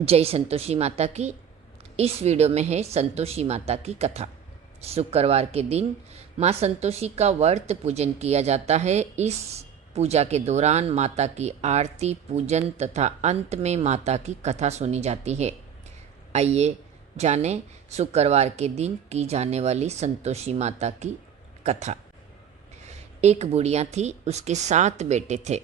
जय संतोषी माता की। इस वीडियो में है संतोषी माता की कथा। शुक्रवार के दिन माँ संतोषी का व्रत पूजन किया जाता है। इस पूजा के दौरान माता की आरती पूजन तथा अंत में माता की कथा सुनी जाती है। आइए जानें शुक्रवार के दिन की जाने वाली संतोषी माता की कथा। एक बुढ़िया थी, उसके 7 बेटे थे।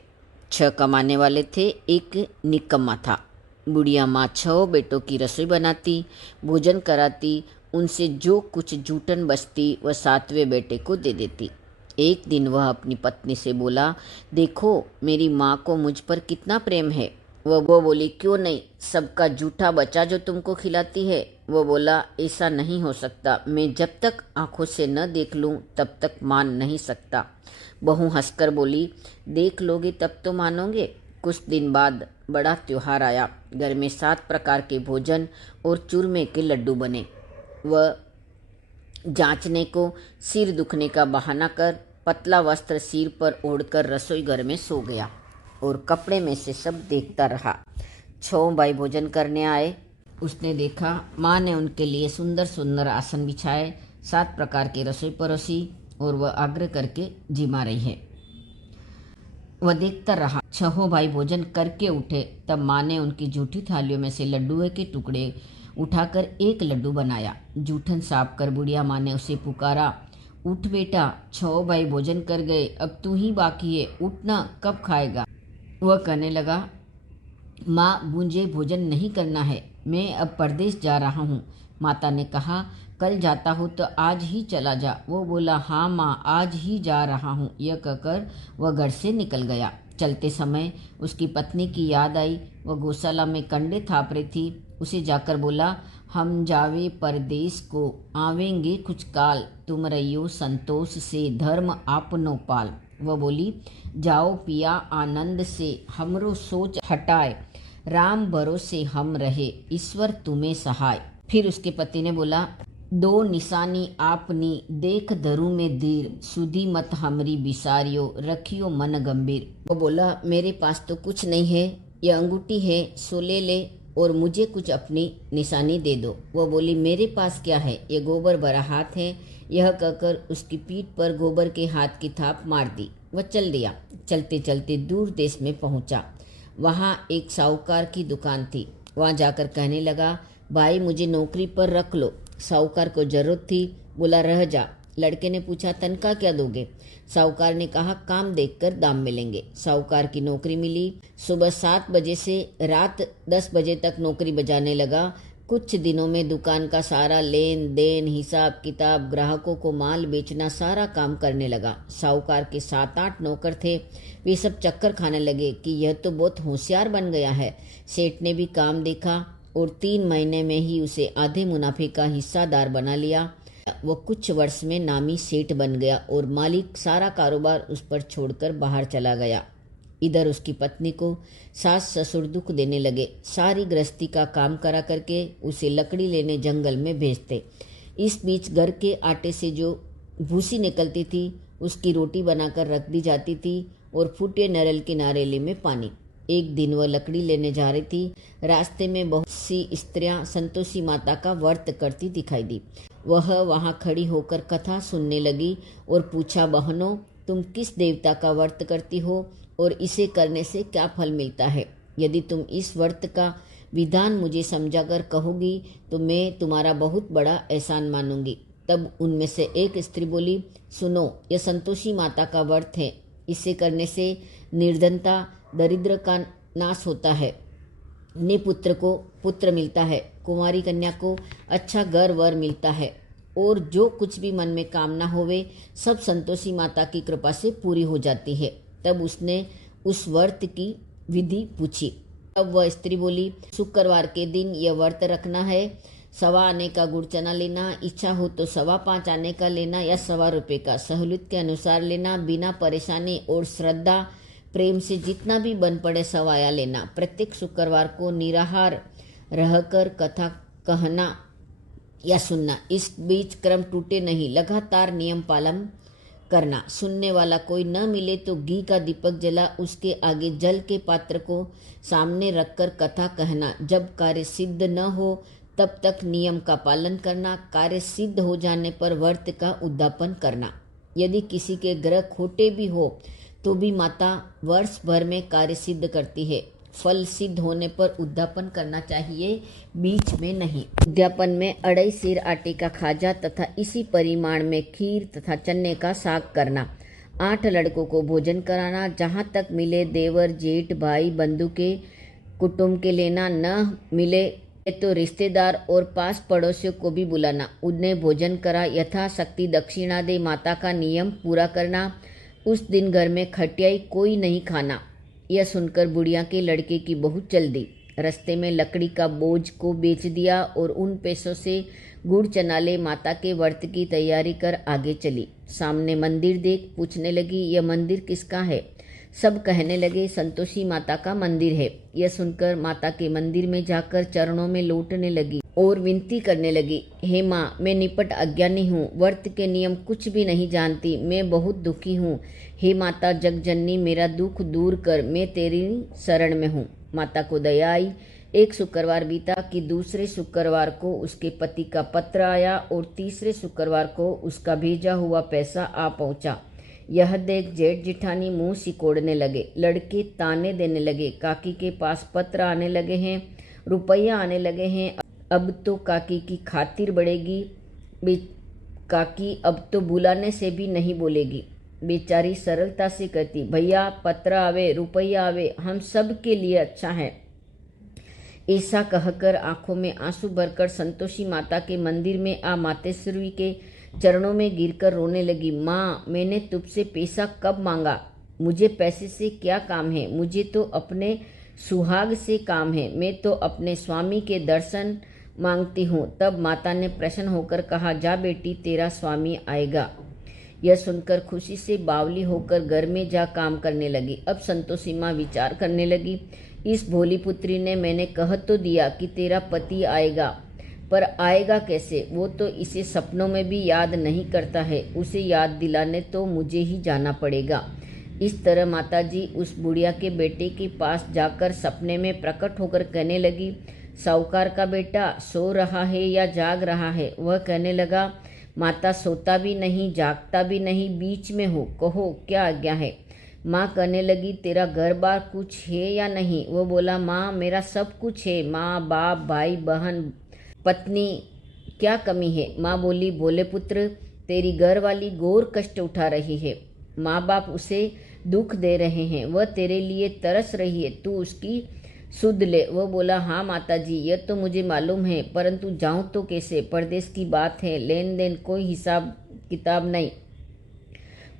6 कमाने वाले थे, एक निकम्मा था। बुढ़िया माँ 6 बेटों की रसोई बनाती, भोजन कराती, उनसे जो कुछ जूठन बचती वह 7वें बेटे को दे देती। एक दिन वह अपनी पत्नी से बोला, देखो मेरी माँ को मुझ पर कितना प्रेम है। वो बोली, क्यों नहीं, सबका जूठा बचा जो तुमको खिलाती है। वो बोला, ऐसा नहीं हो सकता, मैं जब तक आंखों से न देख लूं तब तक मान नहीं सकता। बहू हंसकर बोली, देख लोगे तब तो मानोगे। कुछ दिन बाद बड़ा त्योहार आया। घर में 7 प्रकार के भोजन और चूरमे के लड्डू बने। वह जांचने को सिर दुखने का बहाना कर पतला वस्त्र सिर पर ओढ़कर रसोई घर में सो गया और कपड़े में से सब देखता रहा। 6 भाई भोजन करने आए। उसने देखा माँ ने उनके लिए सुंदर सुंदर आसन बिछाए, 7 प्रकार की रसोई परोसी और वह आग्रह करके जिमा रही है। वह देखता रहा। 6 भाई भोजन करके उठे तब माँ ने उनकी जूठी थालियों में से लड्डुए के टुकड़े उठाकर एक लड्डू बनाया। जूठन साफ कर बुढ़िया माँ ने उसे पुकारा, उठ बेटा, 6 भाई भोजन कर गए, अब तू ही बाकी है, उठना, कब खाएगा। वह कहने लगा, माँ मुझे भोजन नहीं करना है, मैं अब परदेश जा रहा हूँ। माता ने कहा, कल जाता हो तो आज ही चला जा। वो बोला, हाँ माँ, आज ही जा रहा हूँ। यह कहकर वह घर से निकल गया। चलते समय उसकी पत्नी की याद आई। वह गौशाला में कंडे थाप रही थी। उसे जाकर बोला, हम जावे परदेश को, आवेंगे कुछ काल, तुम रहियो संतोष से, धर्म आपनो पाल। वह बोली, जाओ पिया आनंद से, हमरो सोच हटाए, राम भरोसे हम रहे, ईश्वर तुम्हें सहाय। फिर उसके पति ने बोला, 2 निशानी आपनी, देख धरू में धीर, सुधी मत हमरी बिसारियो, रखियो मन गंभीर। वो बोला, मेरे पास तो कुछ नहीं है, ये अंगूठी है, सो ले ले और मुझे कुछ अपनी निशानी दे दो। वह बोली, मेरे पास क्या है, ये गोबर भरा हाथ है। यह कहकर उसकी पीठ पर गोबर के हाथ की थाप मार दी। वह चल दिया। चलते चलते दूर देश में पहुंचा। वहां एक साहूकार की दुकान थी। वहां जाकर कहने लगा, भाई मुझे नौकरी पर रख लो। साहूकार को जरूरत थी, बोला, रह जा। लड़के ने पूछा, तनख्वाह क्या दोगे। साहूकार ने कहा, काम देखकर दाम मिलेंगे। साहूकार की नौकरी मिली। सुबह 7 बजे से रात 10 बजे तक नौकरी बजाने लगा। कुछ दिनों में दुकान का सारा लेन देन, हिसाब किताब, ग्राहकों को माल बेचना, सारा काम करने लगा। साहूकार के 7-8 नौकर थे। वे सब चक्कर खाने लगे कि यह तो बहुत होशियार बन गया है। सेठ ने भी काम देखा और 3 महीने में ही उसे आधे मुनाफे का हिस्सादार बना लिया। वो कुछ वर्ष में नामी सेठ बन गया और मालिक सारा कारोबार उस पर छोड़कर बाहर चला गया। इधर उसकी पत्नी को सास ससुर दुख देने लगे। सारी गृहस्थी का काम करा करके उसे लकड़ी लेने जंगल में भेजते। इस बीच घर के आटे से जो भूसी निकलती थी उसकी रोटी बनाकर रख दी जाती थी और फूटे नरल के नारेले में पानी। एक दिन वह लकड़ी लेने जा रही थी। रास्ते में बहुत सी स्त्रियां संतोषी माता का व्रत करती दिखाई दी। वह वहां खड़ी होकर कथा सुनने लगी और पूछा, बहनों, तुम किस देवता का व्रत करती हो और इसे करने से क्या फल मिलता है। यदि तुम इस व्रत का विधान मुझे समझाकर कहोगी तो मैं तुम्हारा बहुत बड़ा एहसान मानूंगी। तब उनमें से एक स्त्री बोली, सुनो, यह संतोषी माता का व्रत है। इसे करने से निर्धनता, दरिद्र का नाश होता है, निपुत्र को पुत्र मिलता है, कुंवारी कन्या को अच्छा घर वर मिलता है और जो कुछ भी मन में कामना होवे सब संतोषी माता की कृपा से पूरी हो जाती है। तब उसने उस व्रत की विधि पूछी। तब वह स्त्री बोली, शुक्रवार के दिन यह व्रत रखना है। 1.25 आने का गुड़ चना लेना, इच्छा हो तो 5.25 आने का लेना या 1.25 रुपये का, सहूलियत के अनुसार लेना, बिना परेशानी और श्रद्धा प्रेम से जितना भी बन पड़े सवाया लेना। प्रत्येक शुक्रवार को निराहार रहकर कथा कहना या सुनना। इस बीच क्रम टूटे नहीं, लगातार नियम पालन करना। सुनने वाला कोई न मिले तो घी का दीपक जला उसके आगे जल के पात्र को सामने रखकर कथा कहना। जब कार्य सिद्ध न हो तब तक नियम का पालन करना। कार्य सिद्ध हो जाने पर व्रत का उद्यापन करना। यदि किसी के ग्रह खोटे भी हो तो भी माता वर्ष भर में कार्य सिद्ध करती है। फल सिद्ध होने पर उद्यापन करना चाहिए, बीच में नहीं। उद्यापन में 2.5 सेर आटे का खाजा तथा इसी परिमाण में खीर तथा चने का साग करना। 8 लड़कों को भोजन कराना। जहाँ तक मिले देवर जेठ भाई बंधु के कुटुंब के लेना, न मिले तो रिश्तेदार और पास पड़ोसियों को भी बुलाना। उन्हें भोजन करा यथाशक्ति दक्षिणा दे। माता का नियम पूरा करना। उस दिन घर में खटियाई कोई नहीं खाना। यह सुनकर बुढ़िया के लड़के की बहुत चल दी। रास्ते में लकड़ी का बोझ को बेच दिया और उन पैसों से गुड़ चना ले माता के व्रत की तैयारी कर आगे चली। सामने मंदिर देख पूछने लगी, यह मंदिर किसका है? सब कहने लगे संतोषी माता का मंदिर है। यह सुनकर माता के मंदिर में जाकर चरणों में लौटने लगी और विनती करने लगी, हे माँ, मैं निपट अज्ञानी हूँ, व्रत के नियम कुछ भी नहीं जानती, मैं बहुत दुखी हूँ। हे माता जगजननी, मेरा दुख दूर कर, मैं तेरी शरण में हूँ। माता को दया आई। एक शुक्रवार बीता कि दूसरे शुक्रवार को उसके पति का पत्र आया और तीसरे शुक्रवार को उसका भेजा हुआ पैसा आ पहुँचा। यह देख जेठ जिठानी मुंह सिकोड़ने लगे। लड़के ताने देने लगे, काकी के पास पत्र आने लगे हैं, रुपया आने लगे हैं, अब तो काकी की खातिर बढ़ेगी। काकी अब तो बुलाने से भी नहीं बोलेगी। बेचारी सरलता से कहती, भैया पत्र आवे, रुपया आवे, हम सब के लिए अच्छा है। ऐसा कहकर आंखों में आंसू भरकर संतोषी माता के मंदिर में आ मातेश्वरी के चरणों में गिरकर रोने लगी। माँ, मैंने तुझसे पैसा कब मांगा? मुझे पैसे से क्या काम है? मुझे तो अपने सुहाग से काम है। मैं तो अपने स्वामी के दर्शन मांगती हूँ। तब माता ने प्रसन्न होकर कहा, जा बेटी, तेरा स्वामी आएगा। यह सुनकर खुशी से बावली होकर घर में जा काम करने लगी। अब संतोषी माँ विचार करने लगी, इस भोली पुत्री ने मैंने कह तो दिया कि तेरा पति आएगा, पर आएगा कैसे? वो तो इसे सपनों में भी याद नहीं करता है। उसे याद दिलाने तो मुझे ही जाना पड़ेगा। इस तरह माताजी उस बुढ़िया के बेटे के पास जाकर सपने में प्रकट होकर कहने लगी, साहूकार का बेटा सो रहा है या जाग रहा है? वह कहने लगा, माता, सोता भी नहीं जागता भी नहीं, बीच में हो, कहो क्या आज्ञा है? माँ कहने लगी, तेरा घर बार कुछ है या नहीं? वो बोला, माँ, मेरा सब कुछ है, माँ बाप भाई बहन पत्नी, क्या कमी है? माँ बोली, भोले पुत्र, तेरी घर वाली घोर कष्ट उठा रही है। माँ बाप उसे दुख दे रहे हैं, वह तेरे लिए तरस रही है, तू उसकी सुध ले। वो बोला, हाँ माताजी, यह तो मुझे मालूम है, परंतु जाऊँ तो कैसे? परदेश की बात है, लेन देन कोई हिसाब किताब नहीं,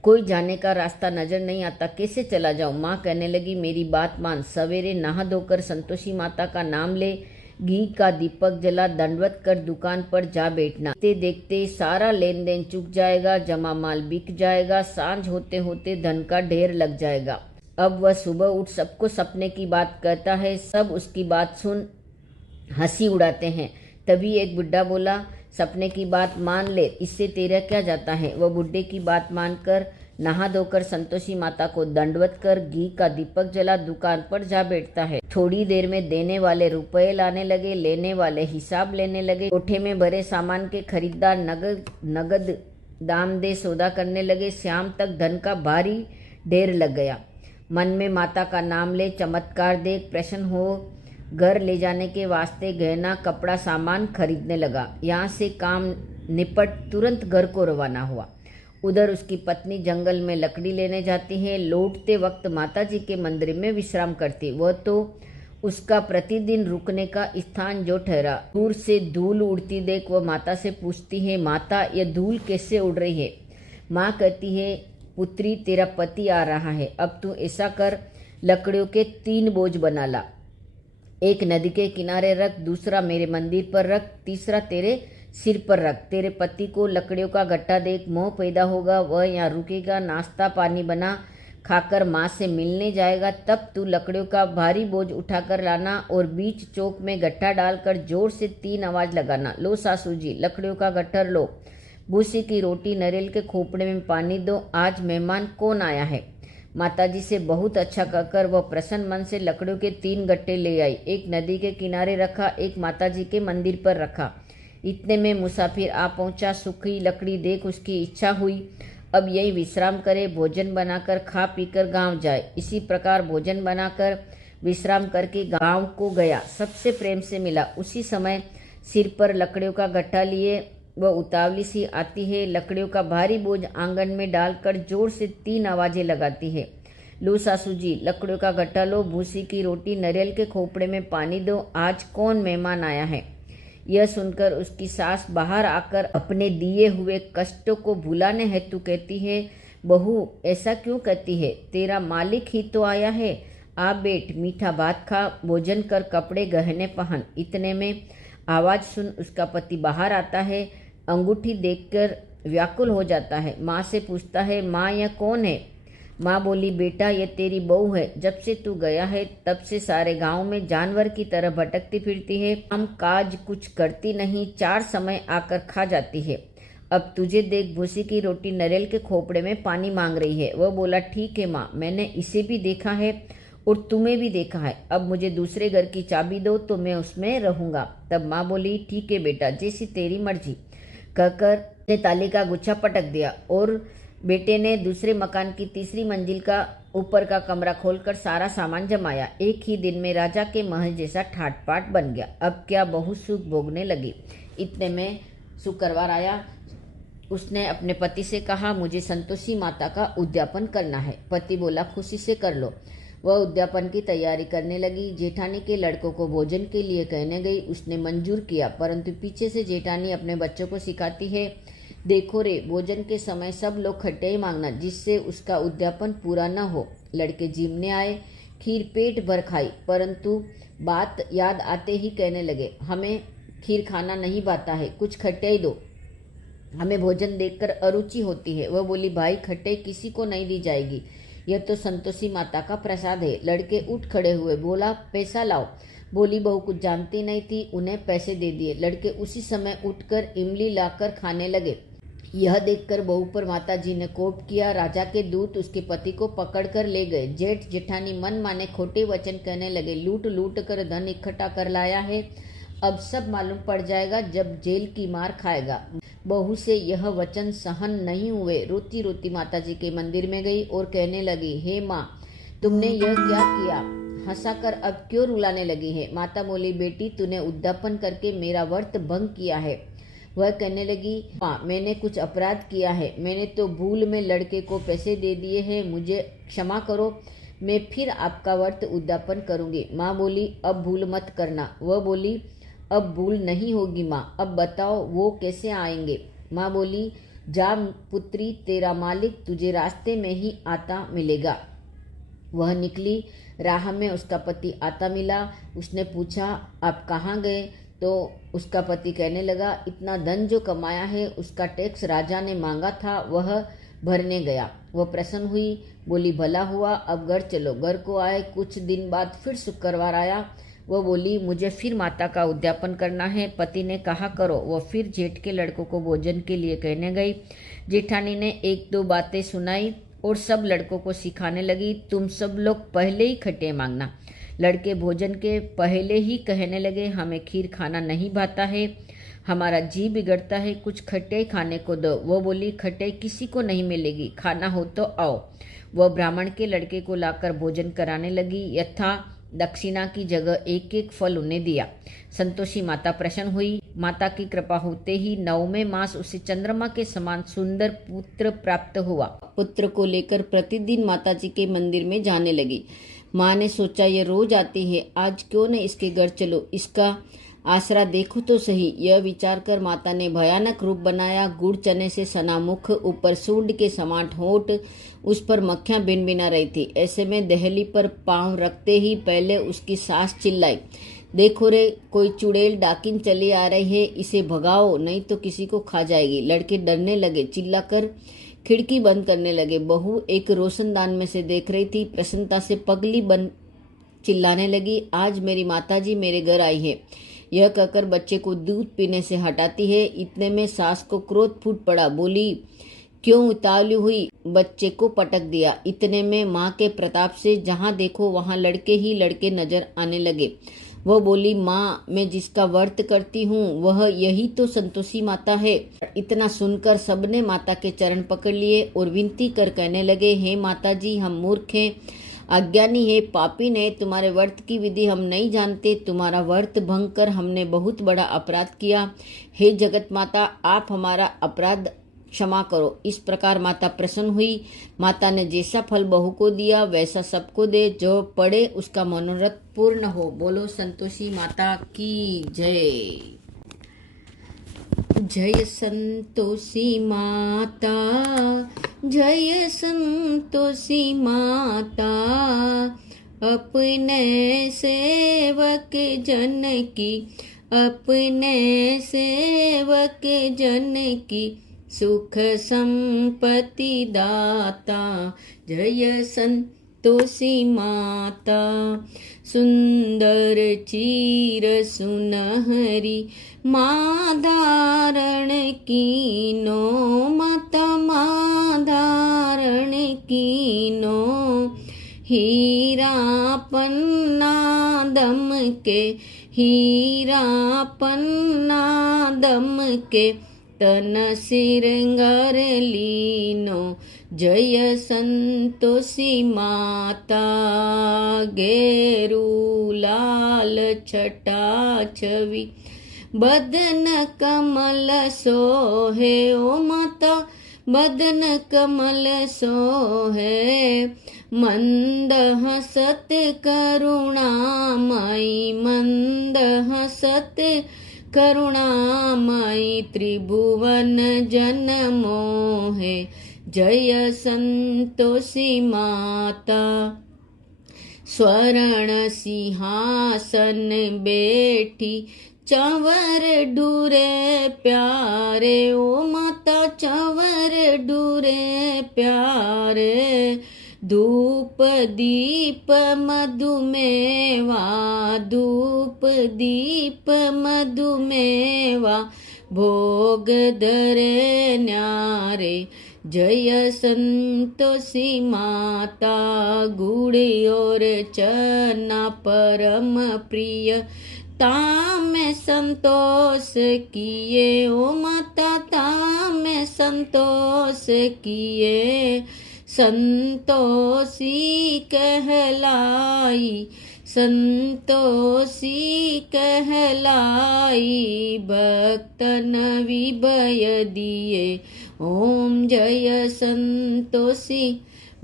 कोई जाने का रास्ता नजर नहीं आता, कैसे चला जाऊँ? माँ कहने लगी, मेरी बात मान, सवेरे नहा धोकर संतोषी माता का नाम ले, घी का दीपक जला, दंडवत कर दुकान पर जा बैठना। देखते देखते सारा लेन देन चुक जाएगा, जमा माल बिक जाएगा, सांझ होते होते धन का ढेर लग जाएगा। अब वह सुबह उठ सबको सपने की बात कहता है। सब उसकी बात सुन हंसी उड़ाते हैं। तभी एक बुढ़ा बोला, सपने की बात मान ले, इससे तेरा क्या जाता है? वह बुढ़े की बात मानकर नहा धोकर संतोषी माता को दंडवत कर घी का दीपक जला दुकान पर जा बैठता है। थोड़ी देर में देने वाले रुपए लाने लगे, लेने वाले हिसाब लेने लगे। कोठे में भरे सामान के खरीदार नगद दाम दे सौदा करने लगे। शाम तक धन का भारी ढेर लग गया। मन में माता का नाम ले, चमत्कार देख प्रसन्न हो घर ले जाने के वास्ते गहना कपड़ा सामान खरीदने लगा। यहाँ से काम निपट तुरंत घर को रवाना हुआ। उधर उसकी पत्नी जंगल में लकड़ी लेने जाती है। लौटते वक्त माताजी के मंदिर में विश्राम करती। वह तो उसका प्रतिदिन रुकने का स्थान जो ठहरा। दूर से धूल उड़ती देख वह माता से पूछती है, माता, यह धूल कैसे उड़ रही है? माँ कहती है, पुत्री, तेरा पति आ रहा है, अब तू ऐसा कर, लकड़ियों के 3 बोझ बना ला, एक नदी के किनारे रख, दूसरा मेरे मंदिर पर रख, तीसरा तेरे सिर पर रख। तेरे पति को लकड़ियों का गट्टा देख मोह पैदा होगा, वह यहाँ रुकेगा, नाश्ता पानी बना खाकर माँ से मिलने जाएगा। तब तू लकड़ियों का भारी बोझ उठाकर लाना और बीच चौक में गट्टा डालकर जोर से 3 आवाज लगाना, लो सासू जी, लकड़ियों का गट्ठर लो। भूसी की रोटी, नारियल के खोपड़े में पानी दो, आज मेहमान कौन आया है। माताजी से बहुत अच्छा कहकर वह प्रसन्न मन से लकड़ियों के 3 गट्टे ले आई। एक नदी के किनारे रखा, एक माताजी के मंदिर पर रखा। इतने में मुसाफिर आ पहुंचा। सूखी लकड़ी देख उसकी इच्छा हुई अब यही विश्राम करे, भोजन बनाकर खा पीकर गांव जाए। इसी प्रकार भोजन बनाकर विश्राम करके गांव को गया। सबसे प्रेम से मिला। उसी समय सिर पर लकड़ियों का गट्ठा लिए वह उतावली सी आती है। लकड़ियों का भारी बोझ आंगन में डालकर जोर से 3 आवाजें लगाती है। लो सासू जी, लकड़ियों का गट्ठा लो, भूसी की रोटी, नारियल के खोपड़े में पानी दो, आज कौन मेहमान आया है। यह सुनकर उसकी सास बाहर आकर अपने दिए हुए कष्टों को भुलाने हेतु कहती है, बहू ऐसा क्यों कहती है, तेरा मालिक ही तो आया है। आ बेट, मीठा भात खा, भोजन कर, कपड़े गहने पहन। इतने में आवाज सुन उसका पति बाहर आता है। अंगूठी देखकर व्याकुल हो जाता है। माँ से पूछता है, माँ यह कौन है। माँ बोली, बेटा ये तेरी बहू है। जब से तू गया है तब से सारे गांव में जानवर की तरह भटकती फिरती है, काम काज कुछ करती नहीं, 4 समय आकर खा जाती है। अब तुझे देख भूसी की रोटी, नारियल के खोपड़े में पानी मांग रही है। वह बोला, ठीक है माँ, मैंने इसे भी देखा है और तुम्हें भी देखा है। अब मुझे दूसरे घर की चाबी दो तो मैं उसमें रहूंगा। तब माँ बोली, ठीक है बेटा, जैसी तेरी मर्जी, कहकर ने ताली का गुच्छा पटक दिया और बेटे ने दूसरे मकान की 3री मंजिल का ऊपर का कमरा खोलकर सारा सामान जमाया। एक ही दिन में राजा के महल जैसा ठाट पाट बन गया। अब क्या बहुत सुख भोगने लगी। इतने में शुक्रवार आया। उसने अपने पति से कहा, मुझे संतोषी माता का उद्यापन करना है। पति बोला, खुशी से कर लो। वह उद्यापन की तैयारी करने लगी। जेठानी के लड़कों को भोजन के लिए कहने गई। उसने मंजूर किया, परंतु पीछे से जेठानी अपने बच्चों को सिखाती है, देखो रे, भोजन के समय सब लोग खट्टे ही मांगना, जिससे उसका उद्यापन पूरा न हो। लड़के जिमने आए, खीर पेट भर खाई, परंतु बात याद आते ही कहने लगे, हमें खीर खाना नहीं भाता है, कुछ खट्टे ही दो, हमें भोजन देखकर अरुचि होती है। वह बोली, भाई खट्टे किसी को नहीं दी जाएगी, यह तो संतोषी माता का प्रसाद है। लड़के उठ खड़े हुए। बोला, पैसा लाओ। बोली, बहू कुछ जानती नहीं थी, उन्हें पैसे दे दिए। लड़के उसी समय उठकर इमली लाकर खाने लगे। यह देखकर बहू पर माताजी ने कोप किया। राजा के दूत उसके पति को पकड़कर ले गए। जेठ जेठानी मन माने खोटे वचन कहने लगे, लूट लूट कर धन इकट्ठा कर लाया है, अब सब मालूम पड़ जाएगा जब जेल की मार खाएगा। बहू से यह वचन सहन नहीं हुए। रोती रोती माताजी के मंदिर में गई और कहने लगी, हे माँ, तुमने यह क्या किया, हंसाकर अब क्यों रुलाने लगी है। माता बोली, बेटी तूने उद्यापन करके मेरा व्रत भंग किया है। वह कहने लगी, माँ मैंने कुछ अपराध किया है, मैंने तो भूल में लड़के को पैसे दे दिए हैं, मुझे क्षमा करो, मैं फिर आपका व्रत उद्यापन करूंगी। माँ बोली, अब भूल मत करना। वह बोली, अब भूल नहीं होगी माँ, अब बताओ वो कैसे आएंगे। माँ बोली, जा पुत्री, तेरा मालिक तुझे रास्ते में ही आता मिलेगा। वह निकली। राह में उसका पति आता मिला। उसने पूछा, आप कहाँ गए। तो उसका पति कहने लगा, इतना धन जो कमाया है उसका टैक्स राजा ने मांगा था, वह भरने गया। वह प्रसन्न हुई, बोली, भला हुआ, अब घर चलो। घर को आए। कुछ दिन बाद फिर शुक्रवार आया। वह बोली, मुझे फिर माता का उद्यापन करना है। पति ने कहा, करो। वह फिर जेठ के लड़कों को भोजन के लिए कहने गई। जेठानी ने 1-2 बातें सुनाई और सब लड़कों को सिखाने लगी, तुम सब लोग पहले ही खट्टे मांगना। लड़के भोजन के पहले ही कहने लगे, हमें खीर खाना नहीं भाता है, हमारा जी बिगड़ता है, कुछ खट्टे खाने को दो। वो बोली, खट्टे किसी को नहीं मिलेगी, खाना हो तो आओ। वह ब्राह्मण के लड़के को लाकर भोजन कराने लगी। यथा दक्षिणा की जगह 1-1 फल उन्हें दिया। संतोषी माता प्रसन्न हुई। माता की कृपा होते ही 9वें मास उसे चंद्रमा के समान सुंदर पुत्र प्राप्त हुआ। पुत्र को लेकर प्रतिदिन माताजी के मंदिर में जाने लगी। माँ ने सोचा, ये रोज आती है, आज क्यों न इसके घर चलो, इसका आसरा देखो तो सही। यह विचार कर माता ने भयानक रूप बनाया। गुड़ चने से सना मुख, ऊपर सूंड के समान होंठ, उस पर मक्खियां भिनभिना रही थी। ऐसे में दहली पर पांव रखते ही पहले उसकी सास चिल्लाई, देखो रे, कोई चुड़ैल डाकिन चली आ रही है, इसे भगाओ नहीं तो किसी को खा जाएगी। लड़के डरने लगे, चिल्लाकर खिड़की बंद करने लगे। बहू एक रोशनदान में से देख रही थी। प्रसन्नता से पगली बन चिल्लाने लगी, आज मेरी माताजी मेरे घर आई है, यह कहकर बच्चे को दूध पीने से हटाती है। इतने में सास को क्रोध फूट पड़ा। बोली, क्यों उतावली हुई? बच्चे को पटक दिया। इतने में माँ के प्रताप से जहाँ देखो वहाँ लड़के ही लड़के नजर आने लगे। वह बोली, माँ, मैं जिसका व्रत करती हूँ वह यही तो संतोषी माता है। इतना सुनकर सबने माता के चरण पकड़ लिए और विनती कर कहने लगे, हे माता जी, हम मूर्ख हैं, अज्ञानी है, पापी ने, तुम्हारे व्रत की विधि हम नहीं जानते। तुम्हारा व्रत भंग कर हमने बहुत बड़ा अपराध किया। हे जगत माता, आप हमारा अपराध क्षमा करो। इस प्रकार माता प्रसन्न हुई। माता ने जैसा फल बहू को दिया वैसा सबको दे, जो पड़े उसका मनोरथ पूर्ण हो। बोलो संतोषी माता की जय। जय संतोषी माता, जय संतोषी माता, अपने सेवक जन की, अपने सेवक जन की सुख संपत्ति दाता। जय संतोषी माता, सुंदर चीर सुनहरी माँ धारण कीनो, माता माँ धारण कीनो, हीरा पन्ना दम के, हीरा पन्ना दम के, तन सिरंगार लीनो। जय संतोषी माता, गेरू लाल छटा छवि, बदन कमल सोहे, ओ माता बदन कमल सोहे, मंद हसत करुणामयी, मंद हसत करुणामयी, त्रिभुवन जन मोहे। जय संतोषी माता, स्वर्ण सिंहासन बैठी, चंवर डूरे प्यारे, ओ माता चंवर डूरे प्यारे, धूप दीप मधुमेवा, धूप दीप मधुमेवा, भोग धरे न्यारे। जय संतोषी माता, गुड़ और चना परम प्रिय, ताम संतोष किए, ओ माता ताम संतोष किए, संतोषी कहलाई, संतोषी कहलाई, भक्तन विभय दिए। ओम जय संतोषी,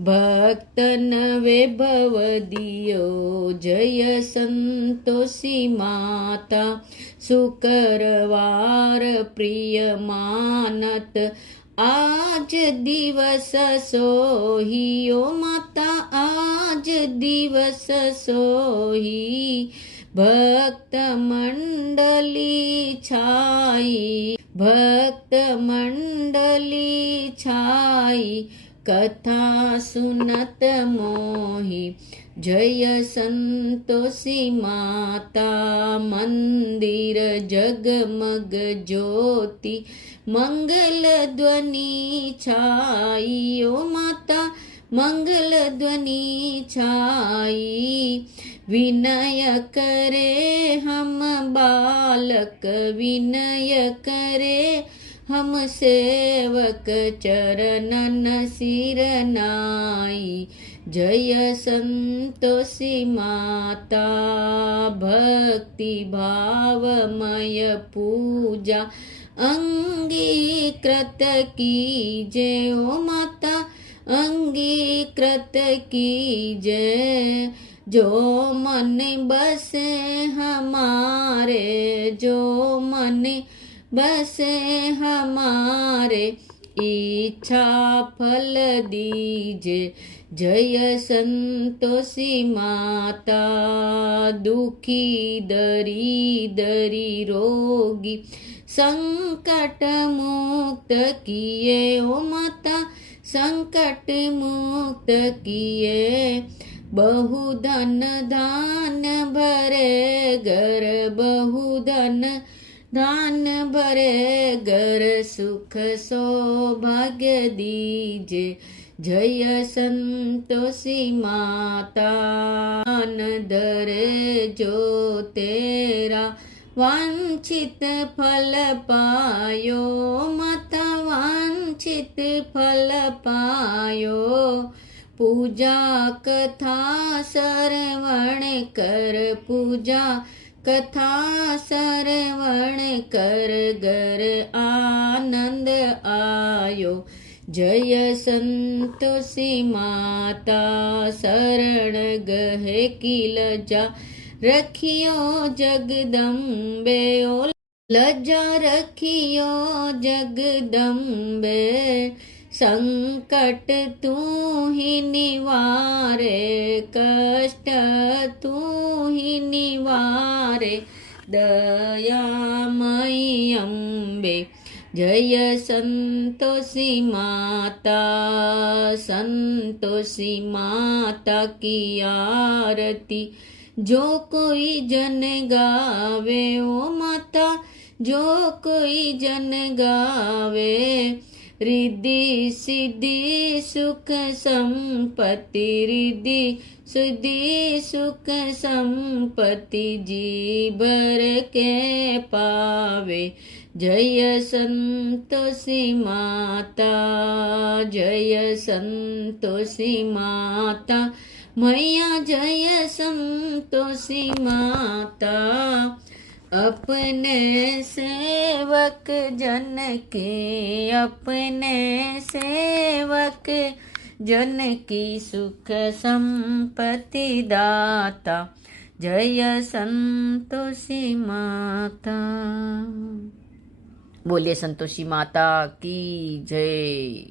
भक्तन वैभव दियो। जय संतोषी माता, शुक्रवार प्रिय मानत, आज दिवस सोही, ओ माता आज दिवस सोही, भक्त मंडली छाई, भक्त मंडली छाई, कथा सुनत मोही। जय संतोषी माता, मंदिर जगमग ज्योति, मंगल ध्वनि छाई, ओ माता मंगल ध्वनि छाई, विनय करे हम बालक, विनय करे हम सेवक, चरणन सिर नाई। जय संतोषी माता, भक्ति भावमय पूजा अंगीकृत कीजे, ओ माता अंगीकृत कीजे, जो मन बसे हमारे, जो मन बसे हमारे, इच्छा फल दीजे। जय संतोषी माता, दुखी दरिद्री रोगी संकट मुक्त किए, ओ माता संकट मुक्त किए, बहु धन धान्य भरे घर, बहु धन धान्य भरे घर, सुख सौभाग्य दीजे जय संतोषी माता। न धरे जो तेरा वांछित फल पायो, माता वांछित फल पायो। पूजा कथा श्रवण कर, पूजा कथा श्रवण कर, घर आनंद आयो जय संतोषी माता। शरण गहे की लज्जा रखियो जगदम्बे, ओ लज्जा रखियो जगदम्बे। संकट तू ही निवारे, कष्ट तू ही निवारे, दयामयी अम्बे जय संतोषी माता। संतोषी माता की आरती जो कोई जन गावे, ओ माता जो कोई जन गावे। रिद्धि सिद्धि सुख संपत्ति, रिद्धि सिद्धि सुख संपत्ति जी भर के पावे जय संतोषी माता। जय संतोषी माता मैया, जय संतोषी माता। अपने सेवक जन के, अपने सेवक जन की सुख संपत्ति दाता जय संतोषी माता। बोलिए संतोषी माता की जय।